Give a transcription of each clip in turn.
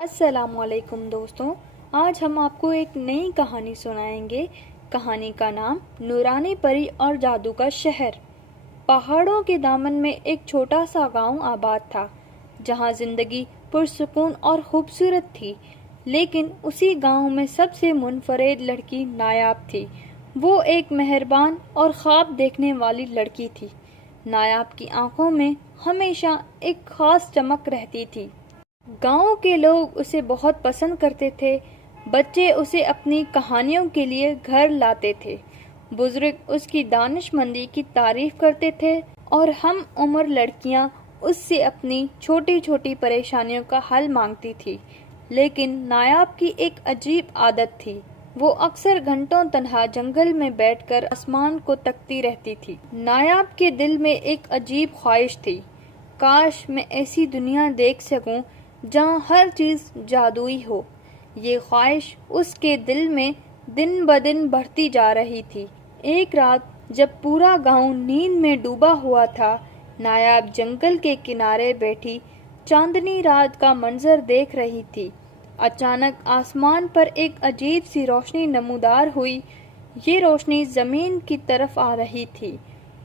السلام علیکم دوستوں، آج ہم آپ کو ایک نئی کہانی سنائیں گے۔ کہانی کا نام نورانی پری اور جادو کا شہر۔ پہاڑوں کے دامن میں ایک چھوٹا سا گاؤں آباد تھا جہاں زندگی پرسکون اور خوبصورت تھی، لیکن اسی گاؤں میں سب سے منفرد لڑکی نایاب تھی۔ وہ ایک مہربان اور خواب دیکھنے والی لڑکی تھی۔ نایاب کی آنکھوں میں ہمیشہ ایک خاص چمک رہتی تھی۔ گاؤں کے لوگ اسے بہت پسند کرتے تھے۔ بچے اسے اپنی کہانیوں کے لیے گھر لاتے تھے، بزرگ اس کی دانش مندی کی تعریف کرتے تھے اور ہم عمر لڑکیاں اس سے اپنی چھوٹی چھوٹی پریشانیوں کا حل مانگتی تھی۔ لیکن نایاب کی ایک عجیب عادت تھی۔ وہ اکثر گھنٹوں تنہا جنگل میں بیٹھ کر آسمان کو تکتی رہتی تھی۔ نایاب کے دل میں ایک عجیب خواہش تھی، کاش میں ایسی دنیا دیکھ سکوں جہاں ہر چیز جادوئی ہو۔ یہ خواہش اس کے دل میں دن بدن بڑھتی جا رہی تھی۔ ایک رات جب پورا گاؤں نیند میں ڈوبا ہوا تھا، نایاب جنگل کے کنارے بیٹھی چاندنی رات کا منظر دیکھ رہی تھی۔ اچانک آسمان پر ایک عجیب سی روشنی نمودار ہوئی۔ یہ روشنی زمین کی طرف آ رہی تھی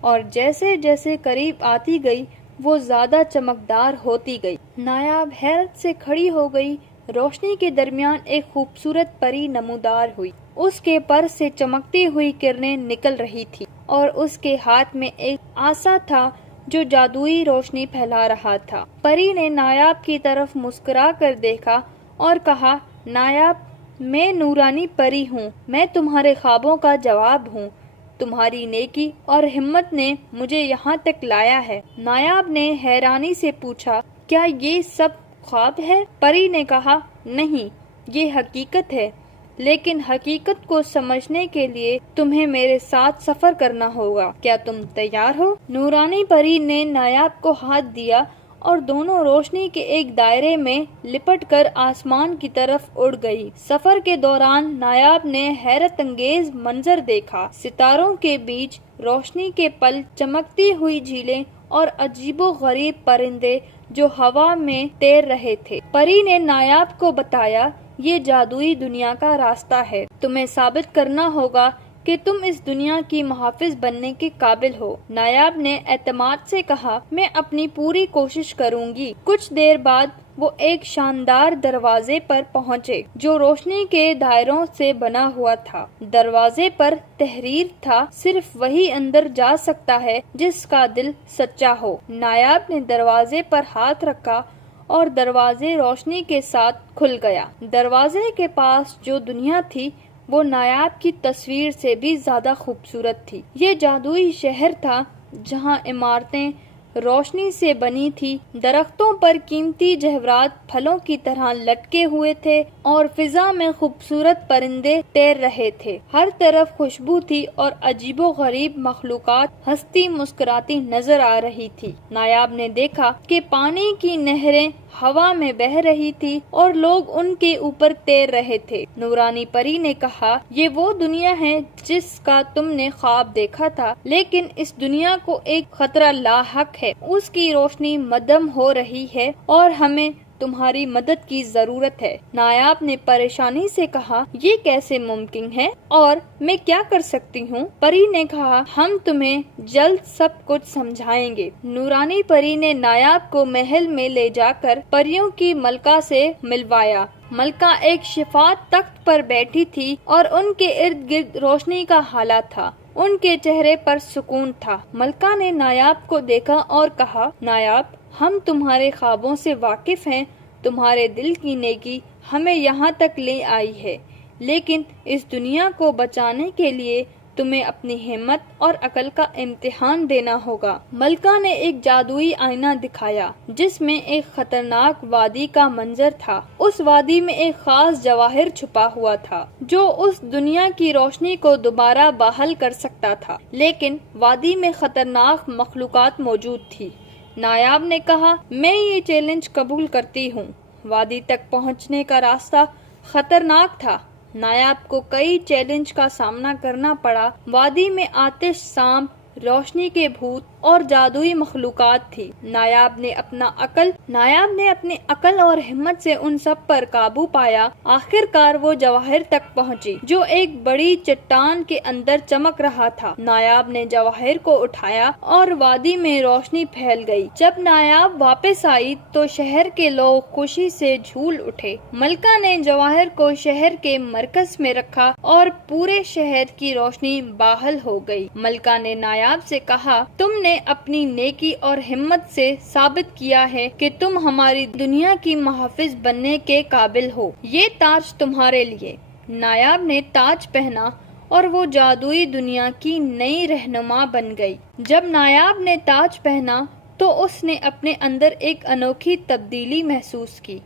اور جیسے جیسے قریب آتی گئی وہ زیادہ چمکدار ہوتی گئی۔ نایاب حیرت سے کھڑی ہو گئی۔ روشنی کے درمیان ایک خوبصورت پری نمودار ہوئی۔ اس کے پر سے چمکتی ہوئی کرنیں نکل رہی تھی اور اس کے ہاتھ میں ایک عصا تھا جو جادوئی روشنی پھیلا رہا تھا۔ پری نے نایاب کی طرف مسکرا کر دیکھا اور کہا، نایاب، میں نورانی پری ہوں، میں تمہارے خوابوں کا جواب ہوں۔ تمہاری نیکی اور ہمت نے مجھے یہاں تک لایا ہے۔ نایاب نے حیرانی سے پوچھا، کیا یہ سب خواب ہے؟ پری نے کہا، نہیں، یہ حقیقت ہے، لیکن حقیقت کو سمجھنے کے لیے تمہیں میرے ساتھ سفر کرنا ہوگا۔ کیا تم تیار ہو؟ نورانی پری نے نایاب کو ہاتھ دیا اور دونوں روشنی کے ایک دائرے میں لپٹ کر آسمان کی طرف اڑ گئی۔ سفر کے دوران نایاب نے حیرت انگیز منظر دیکھا۔ ستاروں کے بیچ روشنی کے پل، چمکتی ہوئی جھیلیں اور عجیب و غریب پرندے جو ہوا میں تیر رہے تھے۔ پری نے نایاب کو بتایا، یہ جادوئی دنیا کا راستہ ہے، تمہیں ثابت کرنا ہوگا کہ تم اس دنیا کی محافظ بننے کے قابل ہو۔ نایاب نے اعتماد سے کہا، میں اپنی پوری کوشش کروں گی۔ کچھ دیر بعد وہ ایک شاندار دروازے پر پہنچے جو روشنی کے دائروں سے بنا ہوا تھا۔ دروازے پر تحریر تھا، صرف وہی اندر جا سکتا ہے جس کا دل سچا ہو۔ نایاب نے دروازے پر ہاتھ رکھا اور دروازے روشنی کے ساتھ کھل گیا۔ دروازے کے پاس جو دنیا تھی وہ نایاب کی تصویر سے بھی زیادہ خوبصورت تھی۔ یہ جادوئی شہر تھا جہاں عمارتیں روشنی سے بنی تھی، درختوں پر قیمتی جواہرات پھلوں کی طرح لٹکے ہوئے تھے اور فضا میں خوبصورت پرندے تیر رہے تھے۔ ہر طرف خوشبو تھی اور عجیب و غریب مخلوقات ہنستی مسکراتی نظر آ رہی تھی۔ نایاب نے دیکھا کہ پانی کی نہریں ہوا میں بہہ رہی تھی اور لوگ ان کے اوپر تیر رہے تھے۔ نورانی پری نے کہا، یہ وہ دنیا ہے جس کا تم نے خواب دیکھا تھا، لیکن اس دنیا کو ایک خطرہ لاحق ہے۔ اس کی روشنی مدھم ہو رہی ہے اور ہمیں تمہاری مدد کی ضرورت ہے۔ نایاب نے پریشانی سے کہا، یہ کیسے ممکن ہے اور میں کیا کر سکتی ہوں؟ پری نے کہا، ہم تمہیں جلد سب کچھ سمجھائیں گے۔ نورانی پری نے نایاب کو محل میں لے جا کر پریوں کی ملکہ سے ملوایا۔ ملکہ ایک شفاف تخت پر بیٹھی تھی اور ان کے ارد گرد روشنی کا ہالہ تھا۔ ان کے چہرے پر سکون تھا۔ ملکہ نے نایاب کو دیکھا اور کہا، نایاب، ہم تمہارے خوابوں سے واقف ہیں، تمہارے دل کی نیکی ہمیں یہاں تک لے آئی ہے، لیکن اس دنیا کو بچانے کے لیے تمہیں اپنی ہمت اور عقل کا امتحان دینا ہوگا۔ ملکہ نے ایک جادوئی آئینہ دکھایا جس میں ایک خطرناک وادی کا منظر تھا۔ اس وادی میں ایک خاص جواہر چھپا ہوا تھا جو اس دنیا کی روشنی کو دوبارہ بحال کر سکتا تھا، لیکن وادی میں خطرناک مخلوقات موجود تھی۔ نایاب نے کہا، میں یہ چیلنج قبول کرتی ہوں۔ وادی تک پہنچنے کا راستہ خطرناک تھا۔ نایاب کو کئی چیلنج کا سامنا کرنا پڑا۔ وادی میں آتش، سانپ، روشنی کے بھوت اور جادوئی مخلوقات تھی۔ نایاب نے اپنی عقل اور ہمت سے ان سب پر قابو پایا۔ آخر کار وہ جواہر تک پہنچی جو ایک بڑی چٹان کے اندر چمک رہا تھا۔ نایاب نے جواہر کو اٹھایا اور وادی میں روشنی پھیل گئی۔ جب نایاب واپس آئی تو شہر کے لوگ خوشی سے جھول اٹھے۔ ملکہ نے جواہر کو شہر کے مرکز میں رکھا اور پورے شہر کی روشنی بحال ہو گئی۔ ملکہ نے نایاب سے کہا، تم نے اپنی نیکی اور ہمت سے ثابت کیا ہے کہ تم ہماری دنیا کی محافظ بننے کے قابل ہو۔ یہ تاج تمہارے لیے۔ نایاب نے تاج پہنا اور وہ جادوئی دنیا کی نئی رہنما بن گئی۔ جب نایاب نے تاج پہنا تو اس نے اپنے اندر ایک انوکھی تبدیلی محسوس کی۔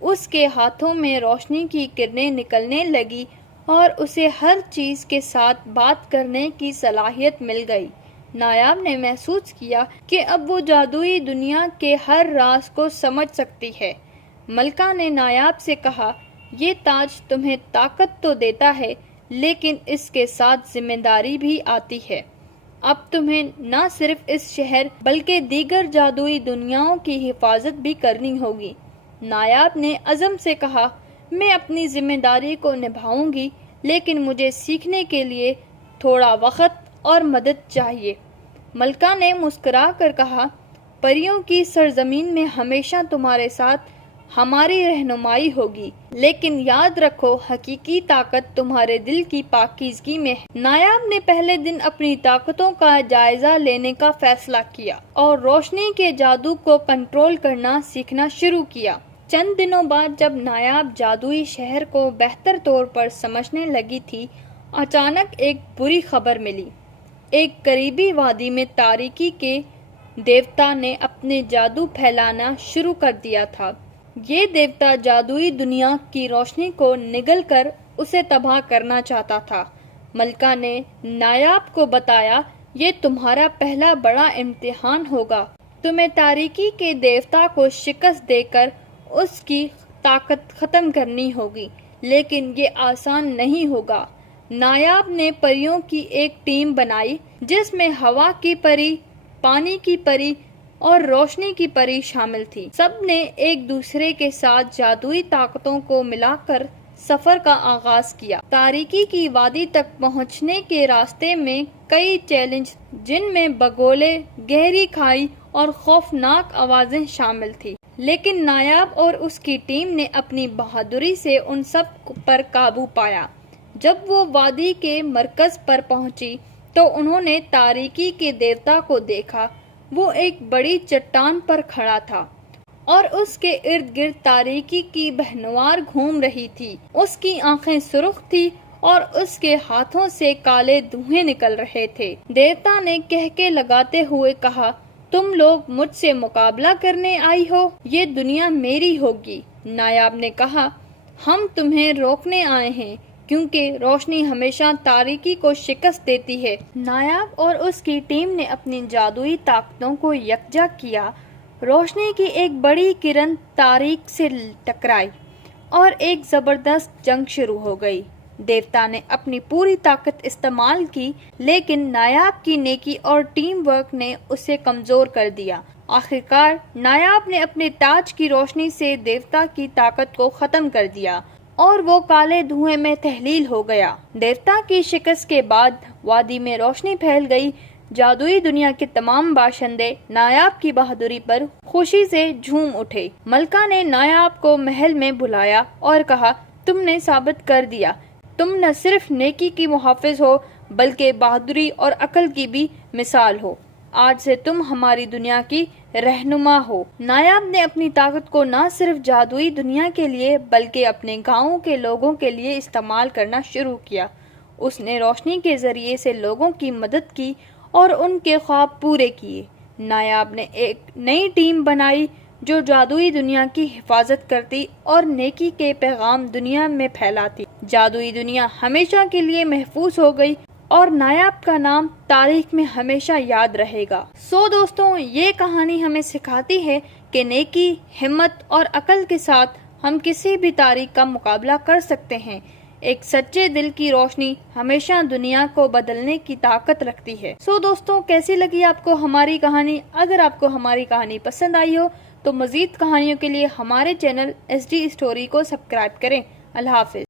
اس کے ہاتھوں میں روشنی کی کرنیں نکلنے لگی اور اسے ہر چیز کے ساتھ بات کرنے کی صلاحیت مل گئی۔ نایاب نے محسوس کیا کہ اب وہ جادوئی دنیا کے ہر راز کو سمجھ سکتی ہے۔ ملکہ نے نایاب سے کہا، یہ تاج تمہیں طاقت تو دیتا ہے لیکن اس کے ساتھ ذمہ داری بھی آتی ہے۔ اب تمہیں نہ صرف اس شہر بلکہ دیگر جادوئی دنیاؤں کی حفاظت بھی کرنی ہوگی۔ نایاب نے عزم سے کہا، میں اپنی ذمہ داری کو نبھاؤں گی لیکن مجھے سیکھنے کے لیے تھوڑا وقت اور مدد چاہیے۔ ملکہ نے مسکرا کر کہا، پریوں کی سرزمین میں ہمیشہ تمہارے ساتھ ہماری رہنمائی ہوگی، لیکن یاد رکھو حقیقی طاقت تمہارے دل کی پاکیزگی میں ہے۔ نایاب نے پہلے دن اپنی طاقتوں کا جائزہ لینے کا فیصلہ کیا اور روشنی کے جادو کو کنٹرول کرنا سیکھنا شروع کیا۔ چند دنوں بعد جب نایاب جادوئی شہر کو بہتر طور پر سمجھنے لگی تھی، اچانک ایک بری خبر ملی۔ ایک قریبی وادی میں تاریکی کے دیوتا نے اپنے جادو پھیلانا شروع کر دیا تھا۔ یہ دیوتا جادوئی دنیا کی روشنی کو نگل کر اسے تباہ کرنا چاہتا تھا۔ ملکہ نے نایاب کو بتایا، یہ تمہارا پہلا بڑا امتحان ہوگا۔ تمہیں تاریکی کے دیوتا کو شکست دے کر اس کی طاقت ختم کرنی ہوگی، لیکن یہ آسان نہیں ہوگا۔ نایاب نے پریوں کی ایک ٹیم بنائی جس میں ہوا کی پری، پانی کی پری اور روشنی کی پری شامل تھی۔ سب نے ایک دوسرے کے ساتھ جادوئی طاقتوں کو ملا کر سفر کا آغاز کیا۔ تاریکی کی وادی تک پہنچنے کے راستے میں کئی چیلنج، جن میں بگولے، گہری کھائی اور خوفناک آوازیں شامل تھی، لیکن نایاب اور اس کی ٹیم نے اپنی بہادری سے ان سب پر قابو پایا۔ جب وہ وادی کے مرکز پر پہنچی تو انہوں نے تاریکی کے دیوتا کو دیکھا۔ وہ ایک بڑی چٹان پر کھڑا تھا اور اس کے ارد گرد تاریکی کی بہنوار گھوم رہی تھی۔ اس کی آنکھیں سرخ تھی اور اس کے ہاتھوں سے کالے دھوئیں نکل رہے تھے۔ دیوتا نے کہکے لگاتے ہوئے کہا، تم لوگ مجھ سے مقابلہ کرنے آئی ہو؟ یہ دنیا میری ہوگی۔ نایاب نے کہا، ہم تمہیں روکنے آئے ہیں کیونکہ روشنی ہمیشہ تاریکی کو شکست دیتی ہے۔ نایاب اور اس کی ٹیم نے اپنی جادوئی طاقتوں کو یکجا کیا۔ روشنی کی ایک بڑی کرن تاریک سے ٹکرائی اور ایک زبردست جنگ شروع ہو گئی۔ دیوتا نے اپنی پوری طاقت استعمال کی لیکن نایاب کی نیکی اور ٹیم ورک نے اسے کمزور کر دیا۔ آخرکار نایاب نے اپنے تاج کی روشنی سے دیوتا کی طاقت کو ختم کر دیا اور وہ کالے دھوئیں میں تحلیل ہو گیا۔ دیوتا کی شکست کے بعد وادی میں روشنی پھیل گئی۔ جادوئی دنیا کے تمام باشندے نایاب کی بہادری پر خوشی سے جھوم اٹھے۔ ملکہ نے نایاب کو محل میں بلایا اور کہا، تم نے ثابت کر دیا، تم نہ صرف نیکی کی محافظ ہو بلکہ بہادری اور عقل کی بھی مثال ہو۔ آج سے تم ہماری دنیا کی رہنما ہو۔ نایاب نے اپنی طاقت کو نہ صرف جادوئی دنیا کے لیے بلکہ اپنے گاؤں کے لوگوں کے لیے استعمال کرنا شروع کیا۔ اس نے روشنی کے ذریعے سے لوگوں کی مدد کی اور ان کے خواب پورے کیے۔ نایاب نے ایک نئی ٹیم بنائی جو جادوئی دنیا کی حفاظت کرتی اور نیکی کے پیغام دنیا میں پھیلاتی۔ جادوئی دنیا ہمیشہ کے لیے محفوظ ہو گئی اور نایاب کا نام تاریخ میں ہمیشہ یاد رہے گا۔ دوستوں، یہ کہانی ہمیں سکھاتی ہے کہ نیکی، ہمت اور عقل کے ساتھ ہم کسی بھی تاریخ کا مقابلہ کر سکتے ہیں۔ ایک سچے دل کی روشنی ہمیشہ دنیا کو بدلنے کی طاقت رکھتی ہے۔ دوستوں، کیسی لگی آپ کو ہماری کہانی؟ اگر آپ کو ہماری کہانی پسند آئی ہو تو مزید کہانیوں کے لیے ہمارے چینل SD اسٹوری کو سبسکرائب کریں۔ اللہ حافظ۔